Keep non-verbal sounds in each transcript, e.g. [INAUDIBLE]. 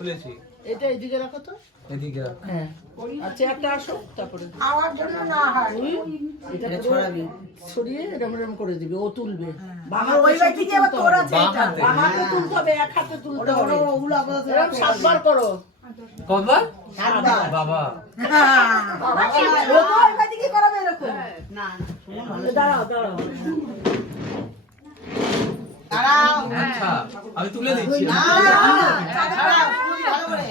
খুলেছি এটা এদিকে রাখো তো এদিকে হ্যাঁ আচ্ছা একটা আসো তারপরে খাওয়ার জন্য না হয় এটা ছড়াবি ছড়িয়ে এরম এরম করে দিবি ও তুলবে আমার ওই বাড়ি থেকে আবার তোর আছে এটা। হাতে। তুলতে হবে এক হাতে তুলতে হবে ওগুলো আপাতত এরম সাতবার করো কতবার সাতবার। বাবা ও তো ওই বাড়ি থেকে করাবে এরকম। দাঁড়াও দাঁড়াও দাঁড়াও। আচ্ছা আমি তুলে দিচ্ছি না, চাঁদে দাঁড়াও, তুমি ভালো করে।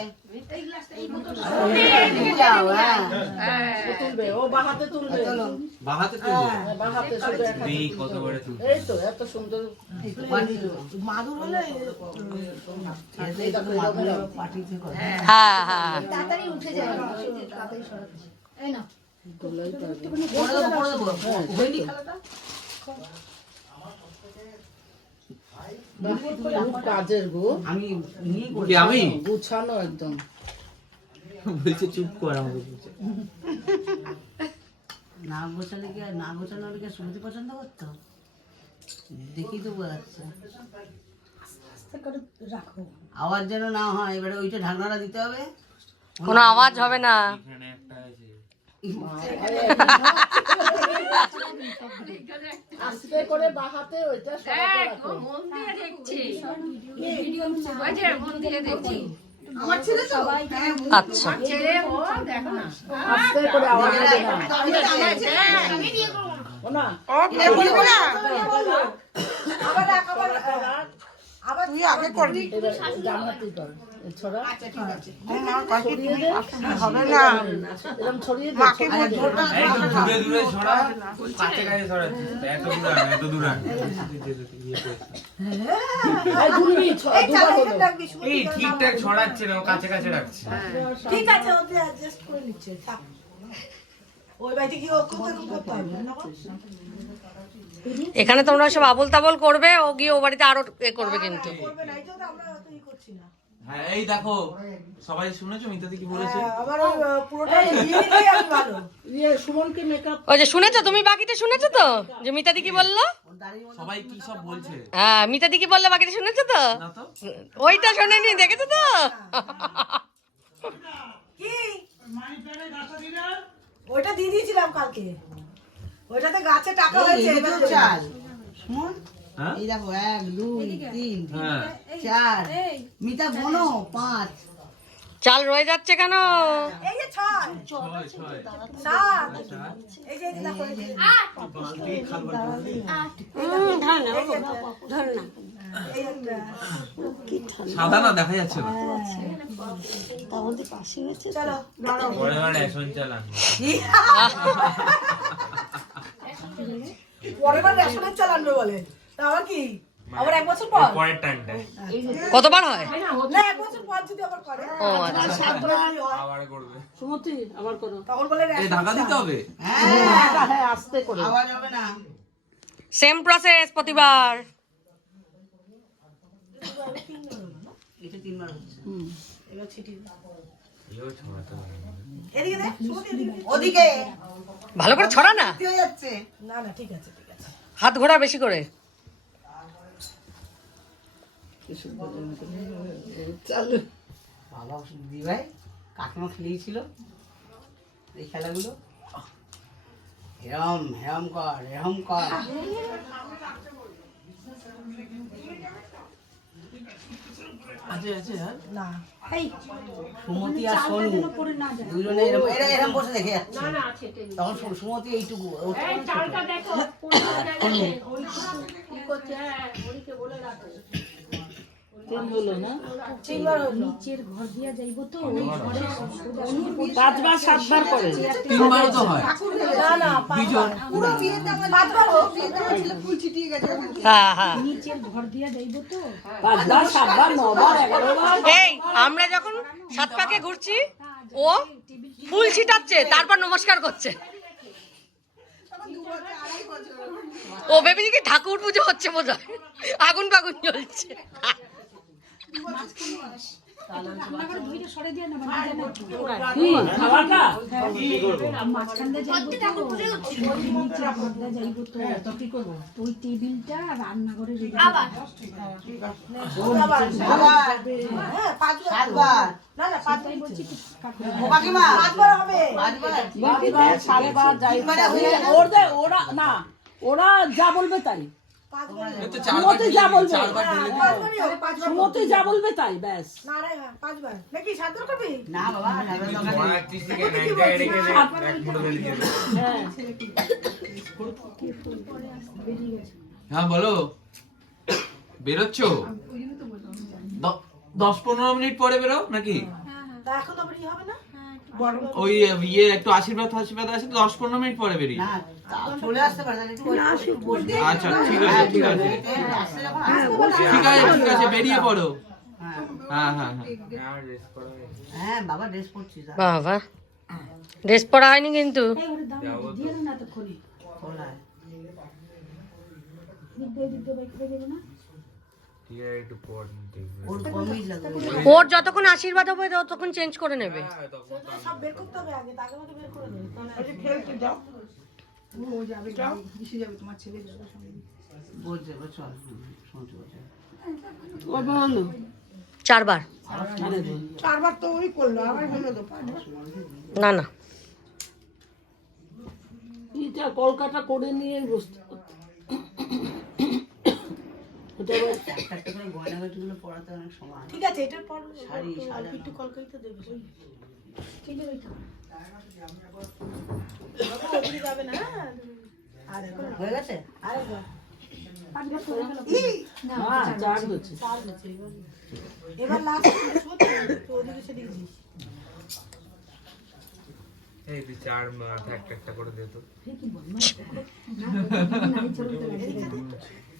এদিকে হ্যাঁ। তুলবে ও বাঁ তুলবে। বাঁ হাতে তুলবো। হ্যাঁ, বাঁ হাতে শুধু এই কত বড় তুলবো? এই তো এত সুন্দর। মাদুর হলে এই দেখো, এরকম এরকম। পাঠিয়ে হ্যাঁ। হ্যাঁ তাড়াতাড়ি উঠে যায়। তাড়াতাড়ি সরাচ্ছি। এই না গোলাই পারবে। পরে দেবো, পরে দেবো। হয়নি? খেলাটা? খুব কাজের গো। আমি আমি? গুছানো একদম। বলছে চুপ কর আমাকে বলছে না গোছালে কি আর না গোছানো হলে কি আর সুমতি পছন্দ করতো দেখি তো বোঝা যাচ্ছে আওয়াজ যেন না হয় এবারে ওইটা ঢাকনাটা দিতে হবে কোনো আওয়াজ হবে না এখানে একটা আছে আস্তে করে বাঁ হাতে ওইটা সরাতে রাখো আমার ছেলে তো? হ্যাঁ, আচ্ছা। করে তুই আগে করবি? আচ্ছা হবে না। এরকম ছড়িয়ে দে ছড়িয়ে দে। এই একটু দূরে দূরে ছড়া। কাছে কাছে ছড়াচ্ছিস এত দূরে আন, এত দূরে আন। এই দুলবি ছ- এই দুবার চালা হলো। এখানে রাখবি, সুমতি এই ঠিকঠাক ছড়াচ্ছে না ও কাছে কাছে রাখছে। ঠিক আছে ওতে অ্যাডজাস্ট করে নিচ্ছে ওই বাড়িতে কি করতে হবে এখানে তোমরা সব আবল তাবল করবে ও গিয়ে ও বাড়িতে আরও এ করবে কিন্তু। এই তো আমরা অত ই করছি না। হ্যাঁ এই দেখো সবাই শুনেছো মিতাদি কি বলেছে? হ্যাঁ, ওই, আমি ভালো। ইয়ে ওই যে শুনেছো তুমি বাকিটা শুনেছো তো? যে মিতাদি কি বলল? সবাই কি সব বলছে? হ্যাঁ মিতাদি কি বলল বাকিটা শুনেছো তো? ওইটা শোনেনি দেখেছ তো? কি? ওইটা দিয়ে দিয়েছিলাম কালকে। ওইটাতে গাছে টাকা হয়েছে চাল। শুন হ্যাঁ? এই দেখো এক দুই তিন হ্যাঁ। চার। মিতা বোনো পাঁচ। চাল রয়ে যাচ্ছে কেন? এই যে ছয়। সাত। এই দেখো। সাদা না দেখা যাচ্ছে না? আনব [LAUGHS] পরের বার রেশনের চাল আনবে বলে। তা আবার কি? আবার এক বছর পর? পরের টাইমটায় কতবার হয়? না এক বছর পর যদি আবার করে। ও আচ্ছা যদি হয়, আবার করবে। সুমতি আবার করো। তখন বলে এই ঢাকা দিতে হবে? হ্যাঁ। হ্যাঁ আস্তে করে। আওয়াজ হবে না। সেম প্রসেস প্রতিবার। এটা তিনবার হচ্ছে। হুম। এবার ছিটি ভালো করে ছড়া না? না না ঠিক আছে ঠিক আছে। হাত ঘোরা বেশি করে। বাবা কাকিমা এই খেলাগুলো? হেরম হেরম কর হেরম কর। আছে আছে না। এই সুমতি আর সোনু দুজনে এরকম এরা এরকম বসে দেখে যাচ্ছে। তখন সু- সুমতি এইটুকু ও ওই হলো না নিচের ঘর দিয়া যাইব তো পাঁচবার সাতবার করে তিনবারও তো হয়। না না পুরো বিয়েতে পাঁচবার হোক বিয়েতে ফুল ছিটিয়ে গেছে হ্যাঁ হ্যাঁ। নিচের ঘর দিয়া যাইব তো পাঁচবার সাতবার নবার এগারোবার এই আমরা যখন সাত পাকে ঘুরছি ও ফুল ছিটাচ্ছে তারপর নমস্কার করছে। ও ভেবেছি কি ঠাকুর পুজো হচ্ছে বোধ আগুন ফাগুন জ্বলছে। ওই নিচে পর্দা যাইবো তো তো কি করব ওই টেবিলটা রান্নাঘরে রেখে আবার পাঁচবার সাতবার না না পাঁচবার বলছি কি কাকু ও কাকিমা পাঁচবার হবে পাঁচবার পাঁচবার সাতবার যাই তিনবারে গেল। ওদের ওরা যা বলবে তাই সুমতি যা বলবে। পাঁচবারই হবে। পাঁচবার সুমতি যা বলবে তাই ব্যাস। হ্যাঁ, বেরিয়ে। হ্যাঁ। বলো। বেরোচ্ছ? দশ পনেরো মিনিট পরে বেরো নাকি? তা এখন আবার ই হবে না? ওই ইয়ে একটু আশীর্বাদ আশীর্বাদ আছে দশ পনেরো মিনিট পরে বেরি না তা- চলে আসতে পারে বসবে। আচ্ছা ঠিক আছে ঠিক আছে। আসতে ঠিক আছে ঠিক আছে বেরিয়ে পড়ো। হ্যাঁ। হ্যাঁ হ্যাঁ হ্যাঁ। হ্যাঁ বাবা ড্রেস পরা হয়নি কিন্তু। ওরে যতক্ষণ আশীর্বাদ হবে ততক্ষণ চেঞ্জ করে নেবে। সব বের করতে হবে আগে তাকে বের করে দেবে বলছে বলছে চল শুনতে বলছে। কবে চারবার। চারবার তো ওই করল আবার হলো তো না না। এটা কলকাতা করে নিয়ে বসতে ওটা আবার একটা একটা করে পড়াতে অনেক সময় ঠিক আছে এটার পর শাড়ি, একটু কলকাতা দেবে। হ্যাঁ? গেছে এই তুই চার মাথা একটা একটা করে দে তো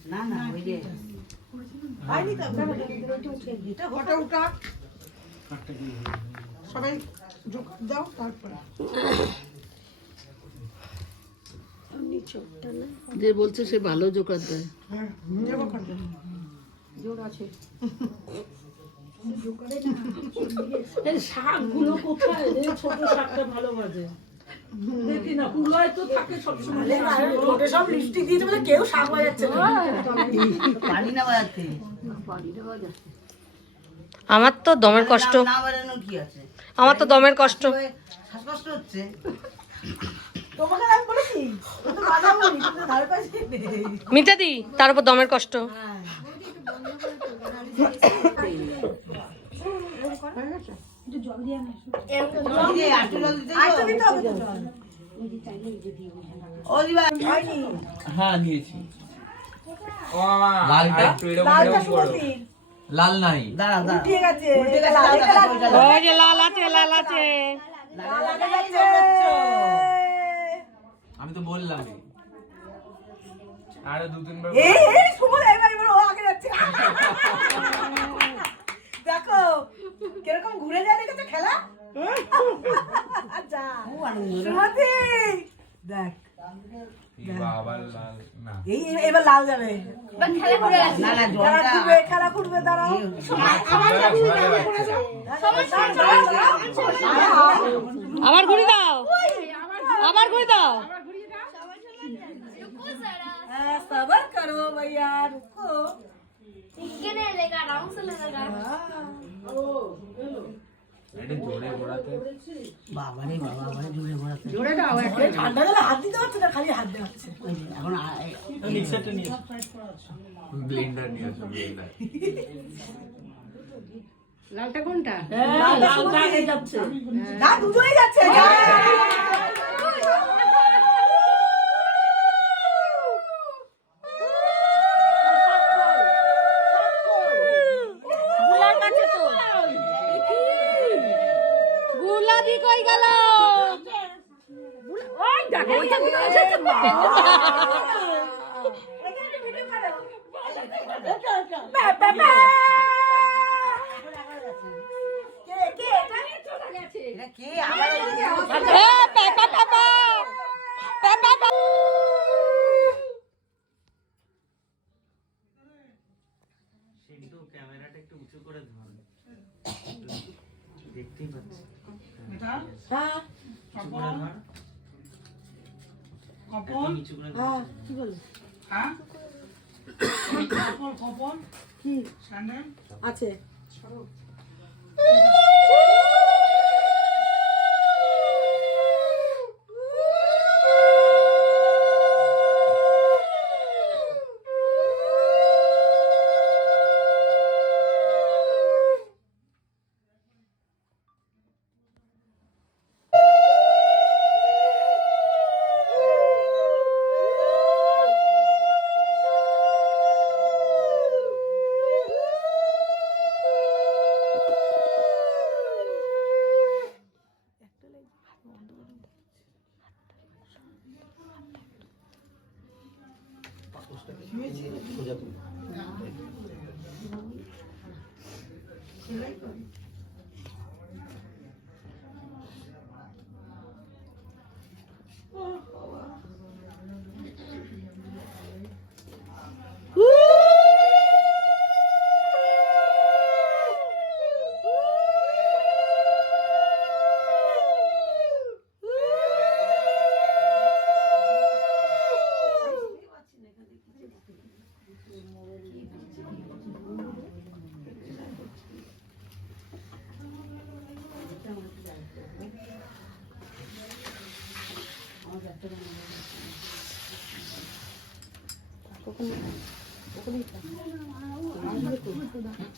না না ওই হয়নি তো উঠা সবাই দাও তারপরে। যে বলছে সে ভালো জোকার দেয়। হ্যাঁ যাব শাকগুলো কোথায় ছোট শাকটা ভালো বাজে। দেখি না কুলায় তো থাকে সবসময় সব লিপস্টিক দিয়ে বলে কেউ শাক বাজাচ্ছে না। পানি না বাজাতে আমার তো দমের কষ্ট। না বাজানো কি আছে? আমার তো দমের কষ্ট। ওই শ্বাসকষ্ট হচ্ছে। তোমাকে আমি বলেছি ও তো বাজাবো নি কিন্তু ধারে পাশে নেই মিটে দি তার উপর দমের কষ্ট। হ্যাঁ নিয়েছি। লালটা? লাল নাই। উল্টে গেছে, লাল। ওই যে আছে লাল আছে। আমি তো বললাম আরে দু তিনবার এই এই সুমন এবার এবার ও আগে যাচ্ছে। দেখো কীরকম ঘুরে যায় দেখেছ খেলা? আচ্ছা। সুমতি দেখ। এবার লাল খেলা করবে দাঁড়াও। আবার ঘুরে দাও। আবার ঘুরে দাও। হ্যাঁ, করো ভাইয়া এটা জোরে ঘোরাতে। বাবা রে বাবা বাবা জুড়ে ঘোরাতে ঠান্ডা গেলে হাত দিতে পারছে না খালি হাত দেওয়া হচ্ছে। এখন আ- এই- ব্লেন্ডার নিয়ে আসো ব্লেন্ডার। হ্যাঁ লালটা কোনটা? যাচ্ছে। না দুজনেই যাচ্ছে। ওই দেখো ওইটা কে কে? এটা এটা কে আবার এই যে- এ পেপা পেপা পেপা পেপা কিন্তু ক্যামেরাটা একটু উঁচু করে ধর। দেখতেই পাচ্ছি। হ্যাঁ। কপন কপন হ্যাঁ কি বলে হ্যাঁ? কপন কপন কি? স্যান্ডেল আছে।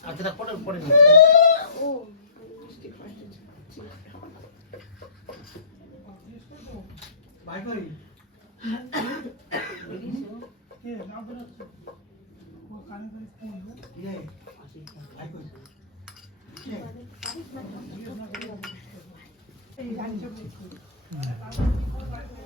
আচ্ছা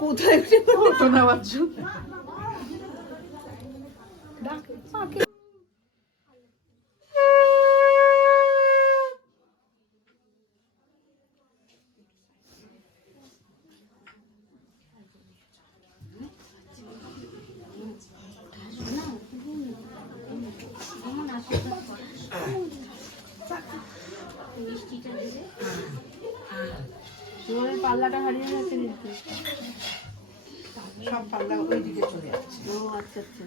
কোথায়? ঘটনা বাচ্চু তোমার পাল্লাটা হারিয়ে গেছে কিন্তু। সব পাল্লা ওই দিকে চলে যাচ্ছে। ও আচ্ছা আচ্ছা।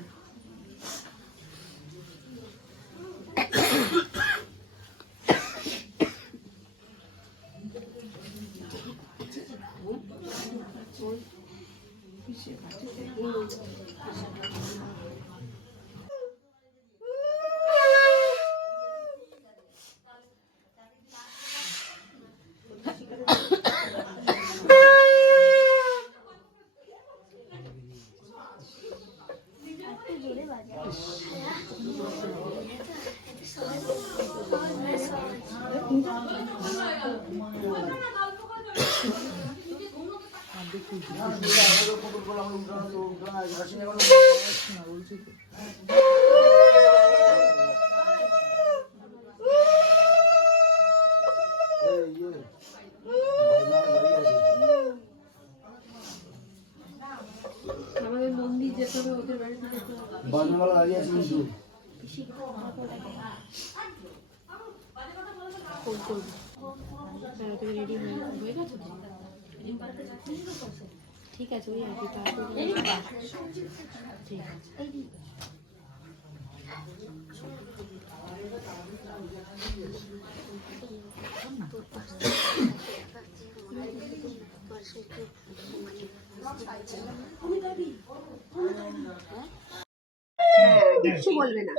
ঠিক আছে ওই আর কি ঠিক আছে। হ্যাঁ, কিছু বলবে না।